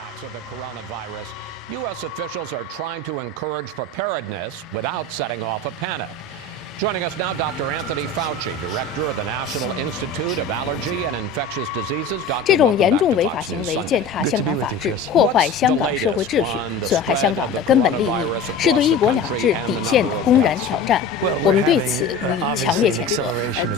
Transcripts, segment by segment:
impacts of the coronavirus, U.S. officials are trying to encourage preparedness without setting off a panic. Joining us now, Dr. Anthony Fauci, Director of the National Institute of Allergy and Infectious Diseases. 这种严重违法行为践踏香港法治，破坏香港社会秩序，损害香港的根本利益，是对一国两制底线的公然挑战。我们对此予以强烈谴责。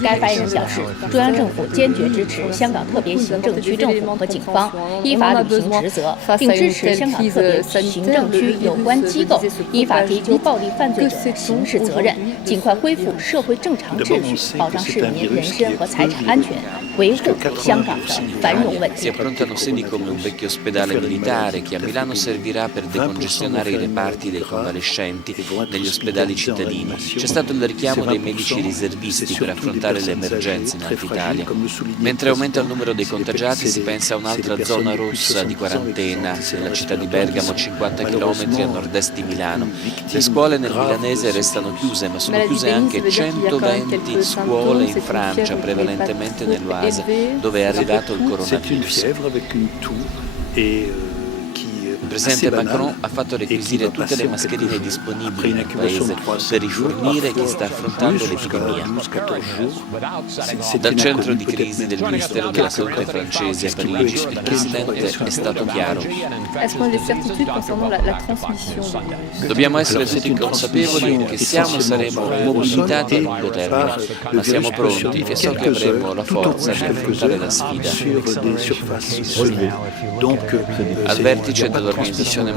该发言人表示，中央政府坚决支持香港特别行政区政府和警方依法履行职责，并支持香港特别行政区有关机构依法追究暴力犯罪者的刑事责任，尽快恢复社会正常秩序，保障市民人身和财产安全，维护香港的繁荣稳定。 Si approntano sedi come un vecchio ospedale militare che a Milano servirà per decongestionare i reparti dei convalescenti negli ospedali cittadini. C'è stato il richiamo dei medici riservisti per affrontare le emergenze in Alta Italia. Mentre aumenta il numero dei contagiati si pensa a un'altra zona rossa di quarantena nella città di Bergamo, 50 km a nord-est di Milano. Le scuole nel milanese restano chiuse, ma sono chiuse anche 120 scuole in Francia, prevalentemente nell'Oise, dove è arrivato il coronavirus. Il presidente Macron ha fatto requisire tutte le mascherine disponibili nel paese per rifornire chi sta affrontando l'epidemia. Dal centro di crisi del Ministero della Salute francese a Parigi il presidente è stato chiaro. Dobbiamo essere tutti consapevoli che siamo e saremo mobilitati a lungo termine, ma siamo pronti e so che avremo la forza di affrontare la sfida. Al vertice dell'Organizzazione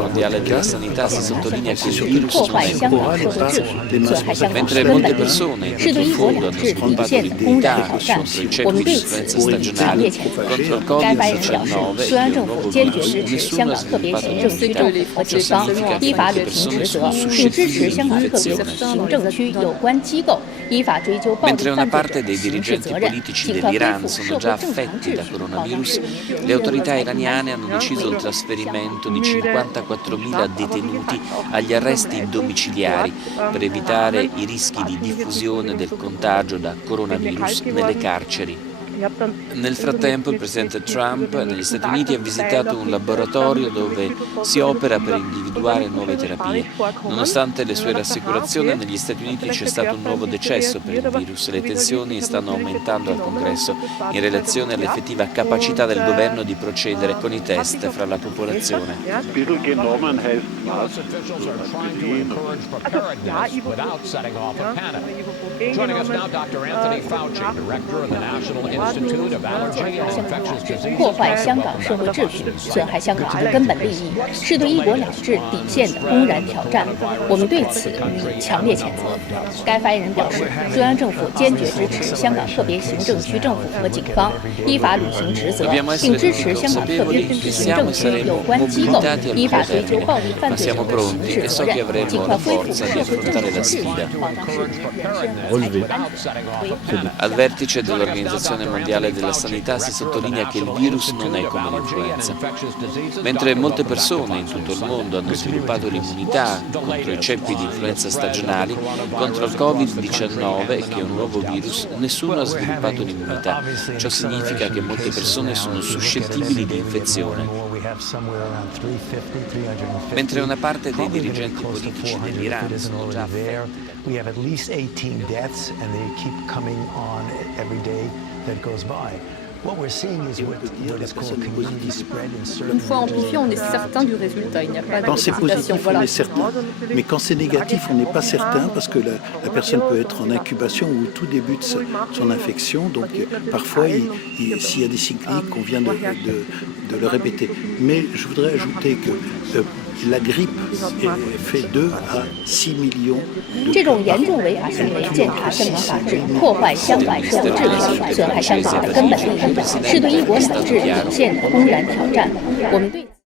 Mondiale della Sanità si sottolinea che il virus non è comunitario. Mentre molte persone in tutto il mondo hanno sviluppato l'immunità contro i ceppi di influenza stagionali, contro il Covid-19 e il nuovo virus, nessuno ha sviluppato l'immunità. Ciò significa che molte persone sono suscettibili di infezione. Mentre una parte dei dirigenti politici dell'Iran sono già affetti da coronavirus, le autorità iraniane hanno deciso il trasferimento di 54.000 detenuti agli arresti domiciliari per evitare i rischi di diffusione del contagio da coronavirus nelle carceri. Nel frattempo il presidente Trump negli Stati Uniti ha visitato un laboratorio dove si opera per individuare nuove terapie. Nonostante le sue rassicurazioni, negli Stati Uniti c'è stato un nuovo decesso per il virus. Le tensioni stanno aumentando al Congresso in relazione all'effettiva capacità del governo di procedere con i test fra la popolazione. Joining us now, Dr. Anthony Fauci, Director of the National Institute of Allergy and Infectious Diseases. 破坏香港社会秩序，损害香港的根本利益，是对一国两制底线的公然挑战。我们对此予以强烈谴责。该发言人表示，中央政府坚决支持香港特别行政区政府和警方依法履行职责，并支持香港特别行政区有关机构依法追究暴力犯罪者的刑事责任，尽快恢复社会正常秩序，保障市民人身。 Al vertice dell'Organizzazione Mondiale della Sanità si sottolinea che il virus non è come l'influenza. Mentre molte persone in tutto il mondo hanno sviluppato l'immunità contro i ceppi di influenza stagionali, contro il Covid-19, che è un nuovo virus, nessuno ha sviluppato l'immunità. Ciò significa che molte persone sono suscettibili di infezione. Mentre una parte dei dirigenti politici dell'Iran sono già affetti. We have at least 18 deaths, and they keep coming on every day that goes by. What we're seeing is what is called community spread in certain. Une fois amplifié, on est certain du résultat. Il n'y a pas de Quand c'est positif, on est certain. Mais quand c'est négatif, on n'est pas certain parce que la personne peut être en incubation ou au tout début de son infection. Donc parfois, s'il y a des cycliques, on vient de le répéter. Mais je voudrais ajouter que la grippe fait 2 à 6 millions de 这种严重违法行为践踏香港法治，破坏香港社会秩序，损害香港的根本利益，是对一国两制底线的公然挑战。我们对